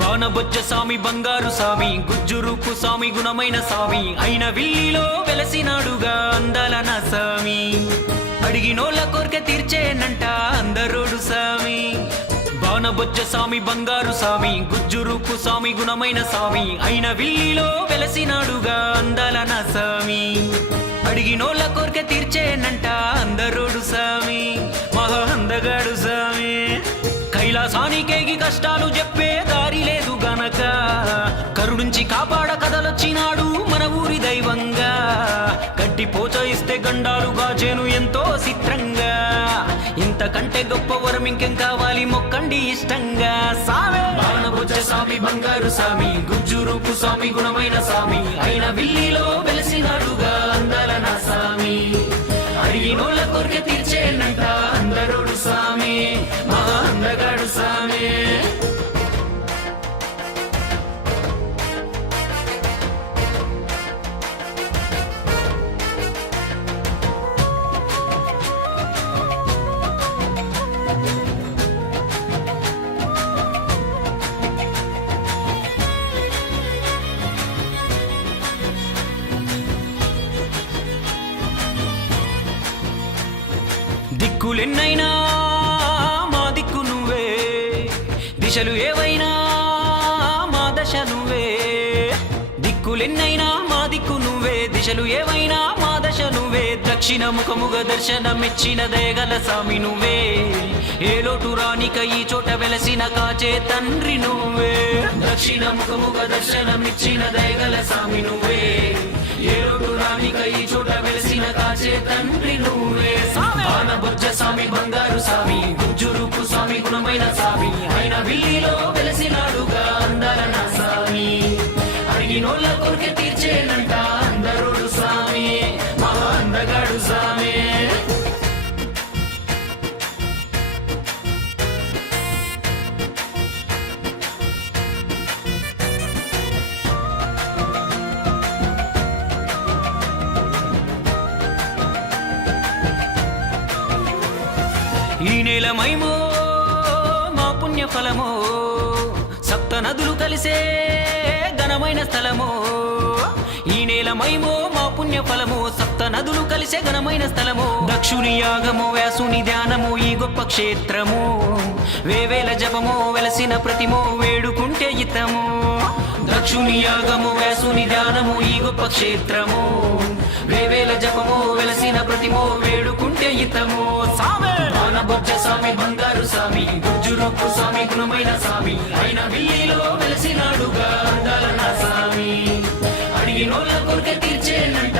బాణబొజ్జ సామి బంగారు సామి గుజ్జురూపు సామి గుణమైన సామి అయిన విల్లిలో వెలసినాడుగా అందాల నా సామి అడిగినోళ్ళ కోరిక తీర్చేనంట అందరోడు సామి బాణబొజ్జ సామి బంగారు సామి గుజ్జురూపు సామి గుణమైన సామి అయిన విల్లిలో వెలసినాడుగా అందాల నా సామి అడిగినోళ్ళ కోరిక తీర్చేనంట అందరోడు సామి మహా అందగాడు సామి కైలాసానికేగి కష్టాలు చెప్పే దారి లేదు గనక కరుణించి కాపాడ కదలొచ్చినాడు మన ఊరి దైవంగా గట్టి పోచ ఇస్తే గండాలు గాచేను ఎంతో చిత్రంగా ఇంతకంటే గొప్ప వరం ఇంకేం కావాలి మొక్కండి ఇష్టంగా సామే బాణబొజ్జ సామి బంగారు సామి గుజ్జురూపు సామి గుణమైన సామి అయిన విల్లిలో వెలసినాడుగా అందాల నా సామి అడిగినోళ్ళ కోరిక తీర్చేనంట అందరోడు సామి మహా అందగాడు సామి దిక్కులెన్నైనా మా దిక్కు నువ్వే దిశలు ఏవైనా మా దశ నువ్వే దిక్కులెన్నైనా మా దిక్కు నువ్వే దిశలు ఏవైనా మా దశ నువ్వే దక్షిణ ముఖముగ దర్శనమిచ్చిన దయగల సామి నువ్వే ఏ లోటు రానిక ఈ చోట వెలసిన కాచే తండ్రి నువ్వే దక్షిణ ముఖముగ దర్శనమిచ్చిన దయగల సామి నువ్వే ఏ లోటు రానిక ఈ చోట వెలసిన కాచే తండ్రి నువ్వే బాణబొజ్జ సామి బంగారు సామి గుజ్జురూపు సామి గుణమైన సామి అయిన విల్లిలో వెలసినాడుగా అందాల నా సామి అడిగినోళ్ళ కోరిక తీర్చేనంట అందరోడు సామి మహా అందగాడు సామి ఈ నేలమైమో మా పుణ్య ఫలమో సప్త నదులు కలిసే ఘనమైన స్థలమో ఈ నేలమైమో మా పుణ్య ఫలమో సప్త నదులు కలిసే ఘనమైన స్థలమో దక్షుని యాగమో వ్యాసుని ధ్యానము ఈ గొప్ప క్షేత్రము వేవేల జపమో వెలసిన ప్రతిమో వేడుకుంటే ఇతము దక్షుని యాగము వ్యాసుని ధ్యానము ఈ గొప్ప క్షేత్రము వేవేల జపమో వెలసిన ప్రతిమో వేడుకుంటే ఇతము సామే బాణబొజ్జ సామి బంగారు సామి గుజ్జురూపు సామి గుణమైన సామి అయిన విల్లిలో వెలసినాడుగా అందాల నా సామి అడిగినోళ్ళ కోరిక తీర్చేనంట